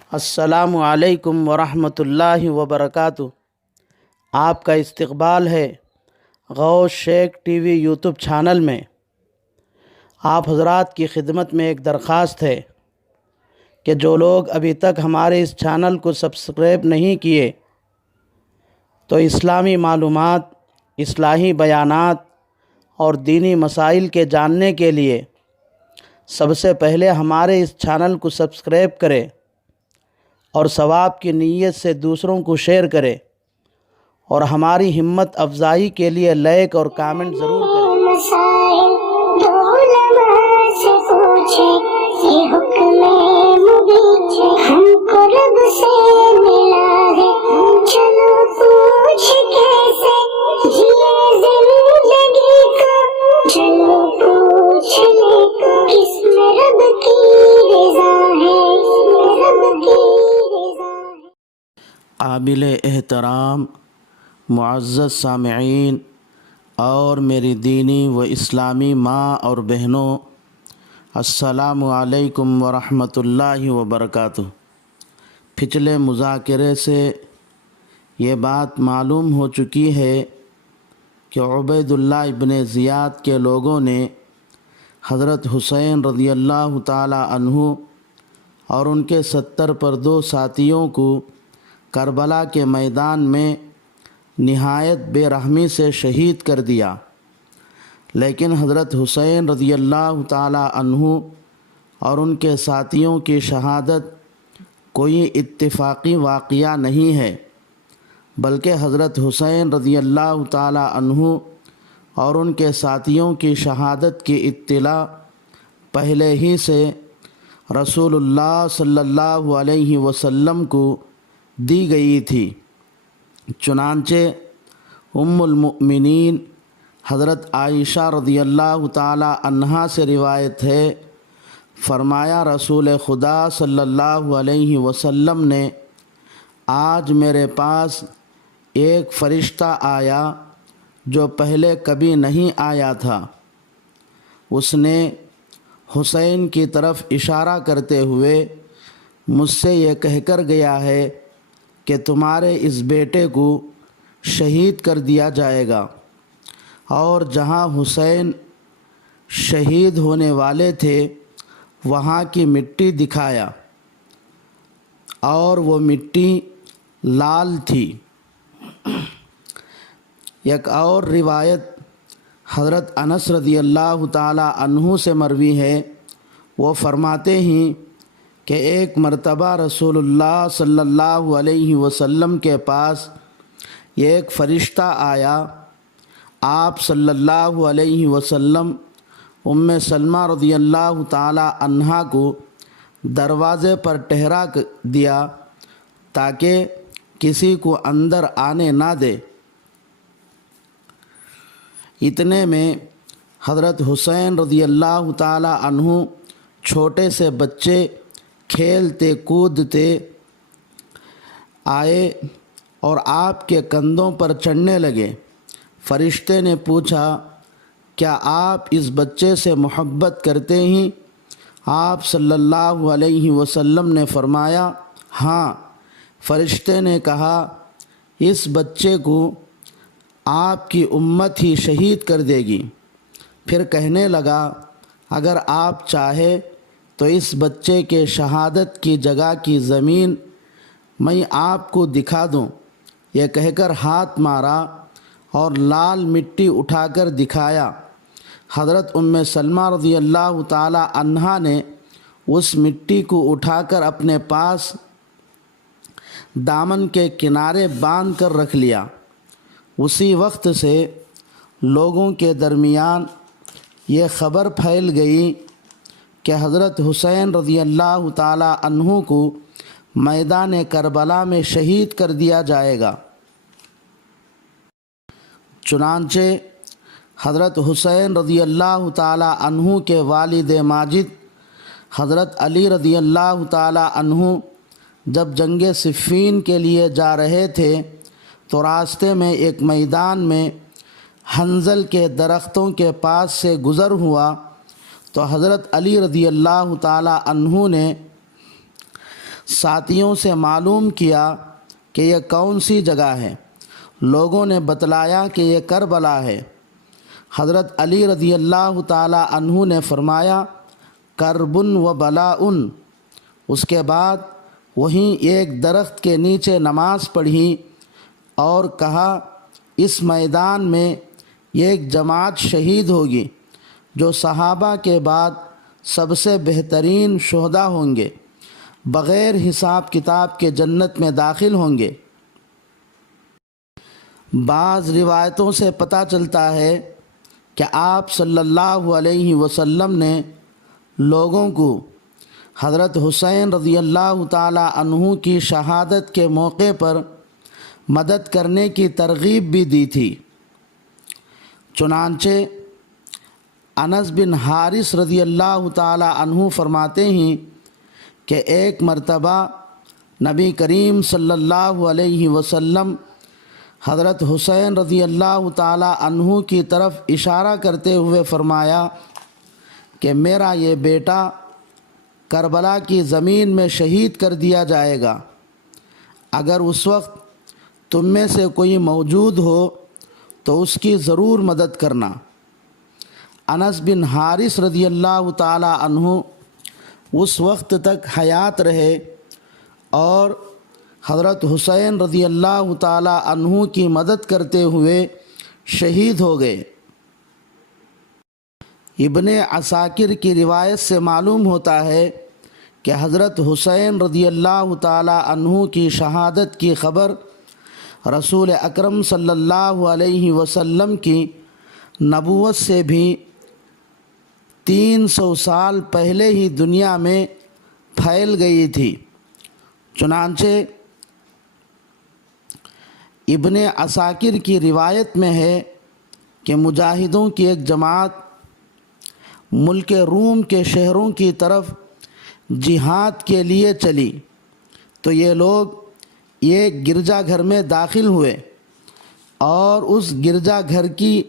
السلام علیکم ورحمۃ اللہ وبرکاتہ۔ آپ کا استقبال ہے غوث شیخ ٹی وی یوٹیوب چینل میں۔ آپ حضرات کی خدمت میں ایک درخواست ہے کہ جو لوگ ابھی تک ہمارے اس چینل کو سبسکرائب نہیں کیے تو اسلامی معلومات، اصلاحی بیانات اور دینی مسائل کے جاننے کے لیے سب سے پہلے ہمارے اس چینل کو سبسکرائب کریں اور ثواب کی نیت سے دوسروں کو شیئر کرے اور ہماری ہمت افزائی کے لیے لائک اور کامنٹ ضرور کریں۔ مسائل دو علماء سے پوچھے، یہ حکم مبین ہم کو رب سے ملا ہے، چلو پوچھ کیسے جیے زندگی کو، چلو پوچھ لے کس میں رب کی رضا ہے، رب کی رضا ہے۔ قابل احترام معزز سامعین اور میری دینی و اسلامی ماں اور بہنوں، السلام علیکم ورحمۃ اللہ وبرکاتہ۔ پچھلے مذاکرے سے یہ بات معلوم ہو چکی ہے کہ عبید اللہ ابن زیاد کے لوگوں نے حضرت حسین رضی اللہ تعالی عنہ اور ان کے 70 پر 2 ساتھیوں کو کربلا کے میدان میں نہایت بے رحمی سے شہید کر دیا، لیکن حضرت حسین رضی اللہ تعالی عنہ اور ان کے ساتھیوں کی شہادت کوئی اتفاقی واقعہ نہیں ہے، بلکہ حضرت حسین رضی اللہ تعالی عنہ اور ان کے ساتھیوں کی شہادت کی اطلاع پہلے ہی سے رسول اللہ صلی اللہ علیہ وسلم کو دی گئی تھی۔ چنانچہ ام المؤمنین حضرت عائشہ رضی اللہ تعالی عنہا سے روایت ہے، فرمایا رسول خدا صلی اللہ علیہ وسلم نے، آج میرے پاس ایک فرشتہ آیا جو پہلے کبھی نہیں آیا تھا۔ اس نے حسین کی طرف اشارہ کرتے ہوئے مجھ سے یہ کہہ کر گیا ہے کہ تمہارے اس بیٹے کو شہید کر دیا جائے گا، اور جہاں حسین شہید ہونے والے تھے وہاں کی مٹی دکھایا، اور وہ مٹی لال تھی۔ ایک اور روایت حضرت انس رضی اللہ تعالی عنہ سے مروی ہے، وہ فرماتے ہیں کہ ایک مرتبہ رسول اللہ صلی اللہ علیہ وسلم کے پاس ایک فرشتہ آیا۔ آپ صلی اللہ علیہ وسلم ام سلمہ رضی اللہ تعالی عنہا کو دروازے پر ٹھہرا دیا تاکہ کسی کو اندر آنے نہ دے۔ اتنے میں حضرت حسین رضی اللہ تعالی عنہ چھوٹے سے بچے کھیلتے کودتے آئے اور آپ کے کندھوں پر چڑھنے لگے۔ فرشتے نے پوچھا، کیا آپ اس بچے سے محبت کرتے ہیں؟ آپ صلی اللہ علیہ وسلم نے فرمایا، ہاں۔ فرشتے نے کہا، اس بچے کو آپ کی امت ہی شہید کر دے گی۔ پھر کہنے لگا، اگر آپ چاہے تو اس بچے کے شہادت کی جگہ کی زمین میں آپ کو دکھا دوں۔ یہ کہہ کر ہاتھ مارا اور لال مٹی اٹھا کر دکھایا۔ حضرت ام سلمہ رضی اللہ تعالی عنہا نے اس مٹی کو اٹھا کر اپنے پاس دامن کے کنارے باندھ کر رکھ لیا۔ اسی وقت سے لوگوں کے درمیان یہ خبر پھیل گئی کہ حضرت حسین رضی اللہ تعالی عنہ کو میدان کربلا میں شہید کر دیا جائے گا۔ چنانچہ حضرت حسین رضی اللہ تعالی عنہ کے والد ماجد حضرت علی رضی اللہ تعالی عنہ جب جنگ صفین کے لیے جا رہے تھے تو راستے میں ایک میدان میں حنظل کے درختوں کے پاس سے گزر ہوا تو حضرت علی رضی اللہ تعالی عنہ نے ساتھیوں سے معلوم کیا کہ یہ کون سی جگہ ہے۔ لوگوں نے بتلایا کہ یہ کربلا ہے۔ حضرت علی رضی اللہ تعالی عنہ نے فرمایا کربن و بلاءن۔ اس کے بعد وہیں ایک درخت کے نیچے نماز پڑھی اور کہا اس میدان میں ایک جماعت شہید ہوگی جو صحابہ کے بعد سب سے بہترین شہداء ہوں گے، بغیر حساب کتاب کے جنت میں داخل ہوں گے۔ بعض روایتوں سے پتہ چلتا ہے کہ آپ صلی اللہ علیہ وسلم نے لوگوں کو حضرت حسین رضی اللہ تعالی عنہ کی شہادت کے موقع پر مدد کرنے کی ترغیب بھی دی تھی۔ چنانچہ انس بن حارث رضی اللہ تعالی عنہ فرماتے ہیں کہ ایک مرتبہ نبی کریم صلی اللہ علیہ وسلم حضرت حسین رضی اللہ تعالی عنہ کی طرف اشارہ کرتے ہوئے فرمایا کہ میرا یہ بیٹا کربلا کی زمین میں شہید کر دیا جائے گا، اگر اس وقت تم میں سے کوئی موجود ہو تو اس کی ضرور مدد کرنا۔ انس بن حارث رضی اللہ تعالی عنہ اس وقت تک حیات رہے اور حضرت حسین رضی اللہ تعالی عنہ کی مدد کرتے ہوئے شہید ہو گئے۔ ابن عساکر کی روایت سے معلوم ہوتا ہے کہ حضرت حسین رضی اللہ تعالی عنہ کی شہادت کی خبر رسول اکرم صلی اللہ علیہ وسلم کی نبوت سے بھی 300 سال پہلے ہی دنیا میں پھیل گئی تھی۔ چنانچہ ابن عساکر کی روایت میں ہے کہ مجاہدوں کی ایک جماعت ملک روم کے شہروں کی طرف جہاد کے لیے چلی تو یہ لوگ ایک گرجا گھر میں داخل ہوئے اور اس گرجا گھر کی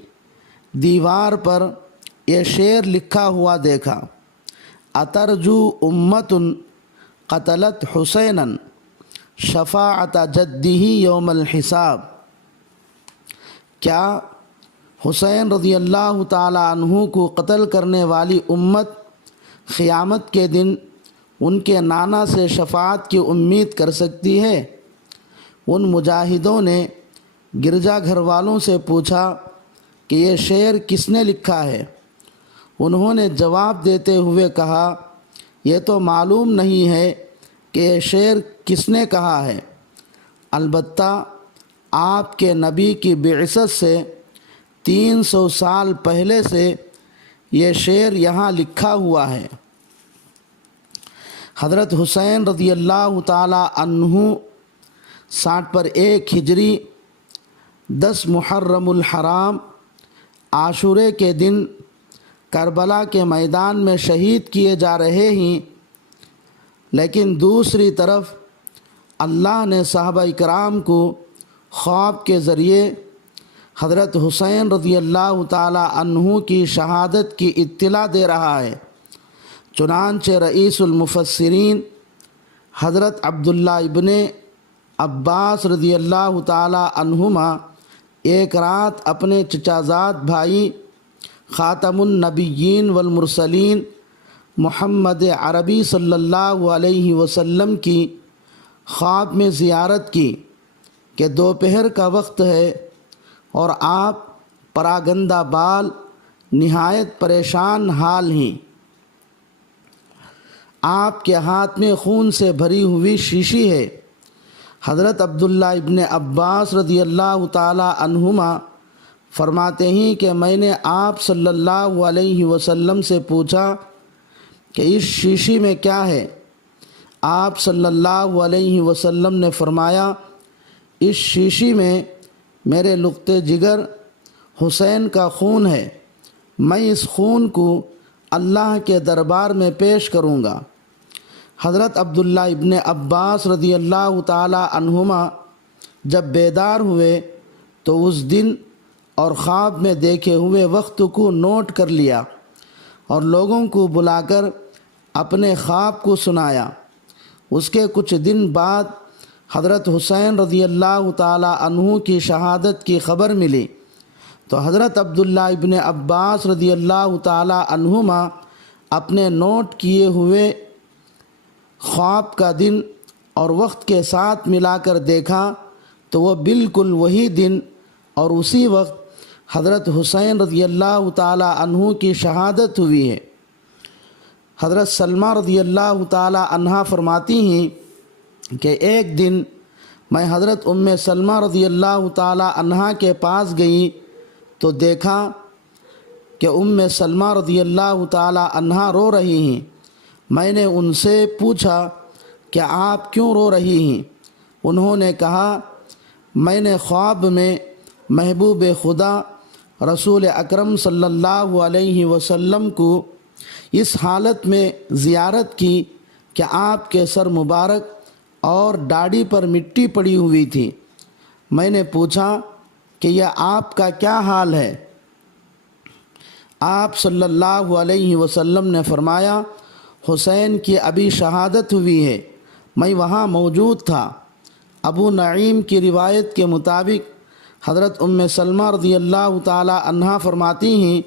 دیوار پر یہ شعر لکھا ہوا دیکھا، اترجو امت قتلت حسینا شفاعت جدہ یوم الحساب۔ کیا حسین رضی اللہ تعالی عنہ کو قتل کرنے والی امت قیامت کے دن ان کے نانا سے شفاعت کی امید کر سکتی ہے؟ ان مجاہدوں نے گرجا گھر والوں سے پوچھا کہ یہ شعر کس نے لکھا ہے؟ انہوں نے جواب دیتے ہوئے کہا یہ تو معلوم نہیں ہے کہ یہ شعر کس نے کہا ہے، البتہ آپ کے نبی کی بعثت سے 300 سال پہلے سے یہ شعر یہاں لکھا ہوا ہے۔ حضرت حسین رضی اللہ تعالی عنہ 60 ہجری 10 محرم الحرام عاشورے کے دن کربلا کے میدان میں شہید کیے جا رہے ہیں، لیکن دوسری طرف اللہ نے صحابہ کرام کو خواب کے ذریعے حضرت حسین رضی اللہ تعالی عنہ کی شہادت کی اطلاع دے رہا ہے۔ چنانچہ رئیس المفسرین حضرت عبداللہ ابن عباس رضی اللہ تعالی عنہما ایک رات اپنے چچازاد بھائی خاتم النبیین والمرسلین محمد عربی صلی اللہ علیہ وسلم کی خواب میں زیارت کی کہ دوپہر کا وقت ہے اور آپ پراگندہ بال نہایت پریشان حال ہیں۔ آپ کے ہاتھ میں خون سے بھری ہوئی شیشی ہے۔ حضرت عبداللہ ابن عباس رضی اللہ تعالی عنہما فرماتے ہیں کہ میں نے آپ صلی اللہ علیہ وسلم سے پوچھا کہ اس شیشی میں کیا ہے؟ آپ صلی اللہ علیہ وسلم نے فرمایا اس شیشی میں میرے لقطے جگر حسین کا خون ہے، میں اس خون کو اللہ کے دربار میں پیش کروں گا۔ حضرت عبداللہ ابن عباس رضی اللہ تعالی عنہما جب بیدار ہوئے تو اس دن اور خواب میں دیکھے ہوئے وقت کو نوٹ کر لیا اور لوگوں کو بلا کر اپنے خواب کو سنایا۔ اس کے کچھ دن بعد حضرت حسین رضی اللہ تعالی عنہ کی شہادت کی خبر ملی تو حضرت عبداللہ ابن عباس رضی اللہ تعالی عنہما اپنے نوٹ کیے ہوئے خواب کا دن اور وقت کے ساتھ ملا کر دیکھا تو وہ بالکل وہی دن اور اسی وقت حضرت حسین رضی اللہ تعالی عنہ کی شہادت ہوئی ہے۔ حضرت سلمہ رضی اللہ تعالی عنہا فرماتی ہیں کہ ایک دن میں حضرت سلمہ رضی اللہ تعالی عنہا کے پاس گئی تو دیکھا کہ سلمہ رضی اللہ تعالی عنہا رو رہی ہیں۔ میں نے ان سے پوچھا کہ آپ کیوں رو رہی ہیں؟ انہوں نے کہا میں نے خواب میں محبوب خدا رسول اکرم صلی اللہ علیہ وسلم کو اس حالت میں زیارت کی کہ آپ کے سر مبارک اور داڑھی پر مٹی پڑی ہوئی تھی۔ میں نے پوچھا کہ یہ آپ کا کیا حال ہے؟ آپ صلی اللہ علیہ وسلم نے فرمایا حسین کی ابھی شہادت ہوئی ہے، میں وہاں موجود تھا۔ ابو نعیم کی روایت کے مطابق حضرت سلمہ رضی اللہ تعالی عنہا فرماتی ہیں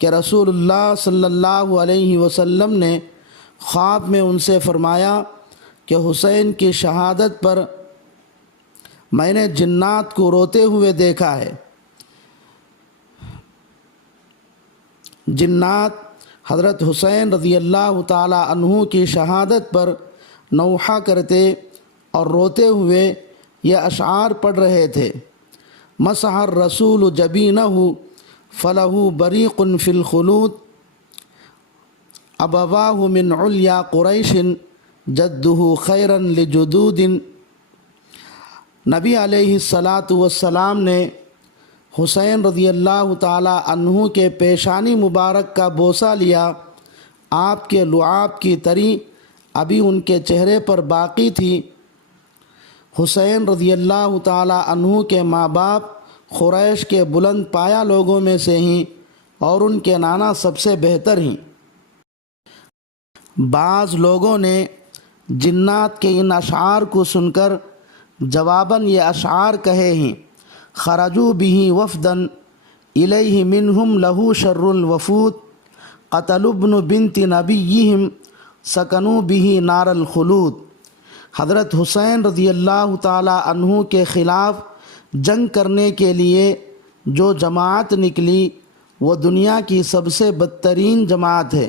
کہ رسول اللہ صلی اللہ علیہ وسلم نے خواب میں ان سے فرمایا کہ حسین کی شہادت پر میں نے جنات کو روتے ہوئے دیکھا ہے۔ جنات حضرت حسین رضی اللہ تعالی عنہ کی شہادت پر نوحہ کرتے اور روتے ہوئے یہ اشعار پڑھ رہے تھے۔ مسح الرسول جبینہ فلہ بریق فی الخلود ابواہ من علیا قریش جدہ خیرا لجدود۔ نبی علیہ السلام نے حسین رضی اللہ تعالی عنہ کے پیشانی مبارک کا بوسہ لیا۔ آپ کے لعاب کی تری ابھی ان کے چہرے پر باقی تھی۔ حسین رضی اللہ تعالی عنہ کے ماں باپ قریش کے بلند پایہ لوگوں میں سے ہیں اور ان کے نانا سب سے بہتر ہیں۔ بعض لوگوں نے جنات کے ان اشعار کو سن کر جواباً یہ اشعار کہے ہیں: خرجوا به وفدا الیہ منہم لہ شر الوفود قتلوا ابن بنت نبیہم سکنوا به نار الخلود۔ حضرت حسین رضی اللہ تعالی عنہ کے خلاف جنگ کرنے کے لیے جو جماعت نکلی وہ دنیا کی سب سے بدترین جماعت ہے،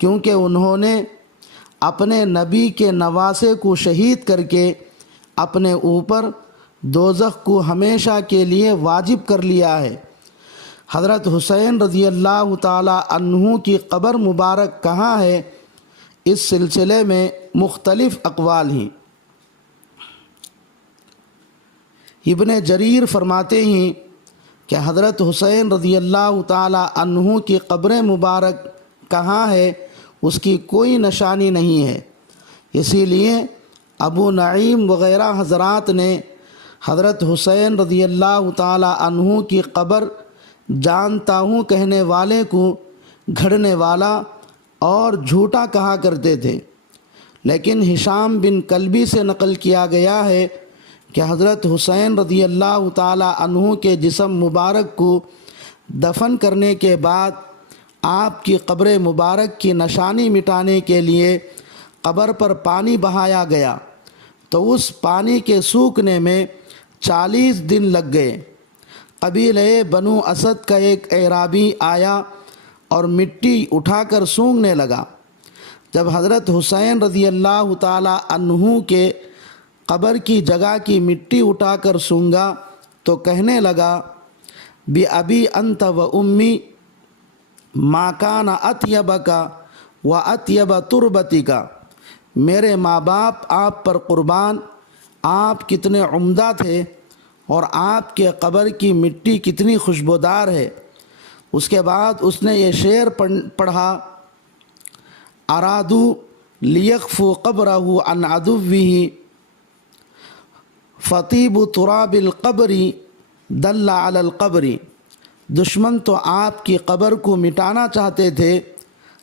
کیونکہ انہوں نے اپنے نبی کے نواسے کو شہید کر کے اپنے اوپر دوزخ کو ہمیشہ کے لیے واجب کر لیا ہے۔ حضرت حسین رضی اللہ تعالی عنہ کی قبر مبارک کہاں ہے، اس سلسلے میں مختلف اقوال ہیں۔ ابن جریر فرماتے ہیں کہ حضرت حسین رضی اللہ تعالی عنہ کی قبر مبارک کہاں ہے اس کی کوئی نشانی نہیں ہے، اسی لیے ابو نعیم وغیرہ حضرات نے حضرت حسین رضی اللہ تعالی عنہ کی قبر جانتا ہوں کہنے والے کو گھڑنے والا اور جھوٹا کہا کرتے تھے، لیکن ہشام بن کلبی سے نقل کیا گیا ہے کہ حضرت حسین رضی اللہ تعالی عنہ کے جسم مبارک کو دفن کرنے کے بعد آپ کی قبر مبارک کی نشانی مٹانے کے لیے قبر پر پانی بہایا گیا تو اس پانی کے سوکھنے میں 40 دن لگ گئے۔ قبیلہ بنو اسد کا ایک اعرابی آیا اور مٹی اٹھا کر سونگھنے لگا۔ جب حضرت حسین رضی اللہ تعالی عنہ کے قبر کی جگہ کی مٹی اٹھا کر سونگھا تو کہنے لگا: بِأَبِي أَنْتَ وَأُمِّي مَا كَانَ أَطْيَبَكَ وَأَطْيَبَ تُرْبَتِكَ۔ میرے ماں باپ آپ پر قربان، آپ کتنے عمدہ تھے اور آپ کے قبر کی مٹی کتنی خوشبودار ہے۔ اس کے بعد اس نے یہ شعر پڑھا: ارادو لیخفوا قبرہ عن عدوہ فطیب تراب القبر دل علی القبر۔ دشمن تو آپ کی قبر کو مٹانا چاہتے تھے،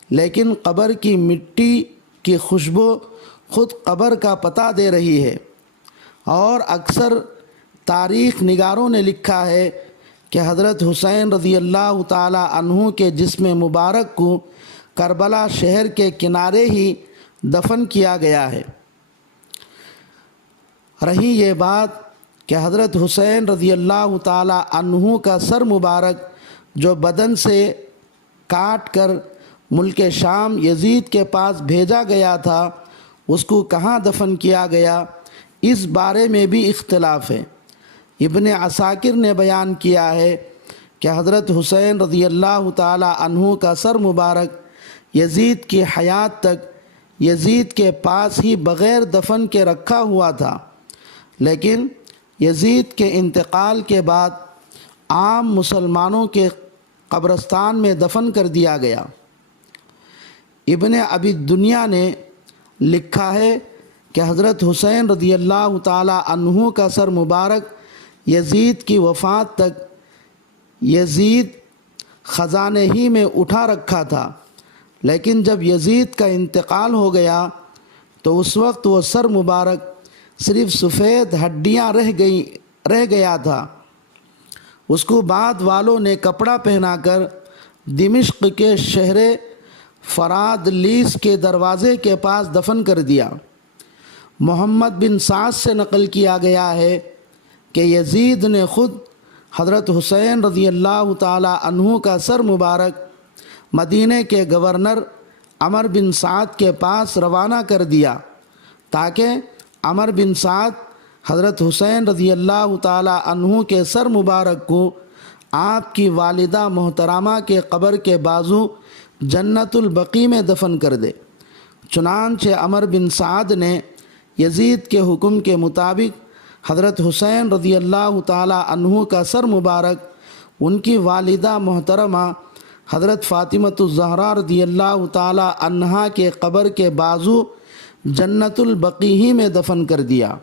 لیکن قبر کی مٹی کی خوشبو خود قبر کا پتہ دے رہی ہے، اور اکثر تاریخ نگاروں نے لکھا ہے کہ حضرت حسین رضی اللہ تعالی عنہ کے جسم مبارک کو کربلا شہر کے کنارے ہی دفن کیا گیا ہے۔ رہی یہ بات کہ حضرت حسین رضی اللہ تعالی عنہ کا سر مبارک جو بدن سے کاٹ کر ملک شام یزید کے پاس بھیجا گیا تھا، اس کو کہاں دفن کیا گیا، اس بارے میں بھی اختلاف ہے۔ ابن عساکر نے بیان کیا ہے کہ حضرت حسین رضی اللہ تعالی عنہ کا سر مبارک یزید کی حیات تک یزید کے پاس ہی بغیر دفن کے رکھا ہوا تھا، لیکن یزید کے انتقال کے بعد عام مسلمانوں کے قبرستان میں دفن کر دیا گیا۔ ابن ابی دنیا نے لکھا ہے کہ حضرت حسین رضی اللہ تعالی عنہ کا سر مبارک یزید کی وفات تک یزید خزانے ہی میں اٹھا رکھا تھا، لیکن جب یزید کا انتقال ہو گیا تو اس وقت وہ سر مبارک صرف سفید ہڈیاں رہ گیا تھا۔ اس کو بعد والوں نے کپڑا پہنا کر دمشق کے شہر فراد لیس کے دروازے کے پاس دفن کر دیا۔ محمد بن سعد سے نقل کیا گیا ہے کہ یزید نے خود حضرت حسین رضی اللہ تعالی عنہ کا سر مبارک مدینہ کے گورنر عمر بن سعد کے پاس روانہ کر دیا تاکہ عمر بن سعد حضرت حسین رضی اللہ تعالی عنہ کے سر مبارک کو آپ کی والدہ محترمہ کے قبر کے بازو جنت البقیع میں دفن کر دے۔ چنانچہ عمر بن سعد نے یزید کے حکم کے مطابق حضرت حسین رضی اللہ تعالی عنہ کا سر مبارک ان کی والدہ محترمہ حضرت فاطمۃ الزہرا رضی اللہ تعالی عنہا کے قبر کے بازو جنت البقیع میں دفن کر دیا۔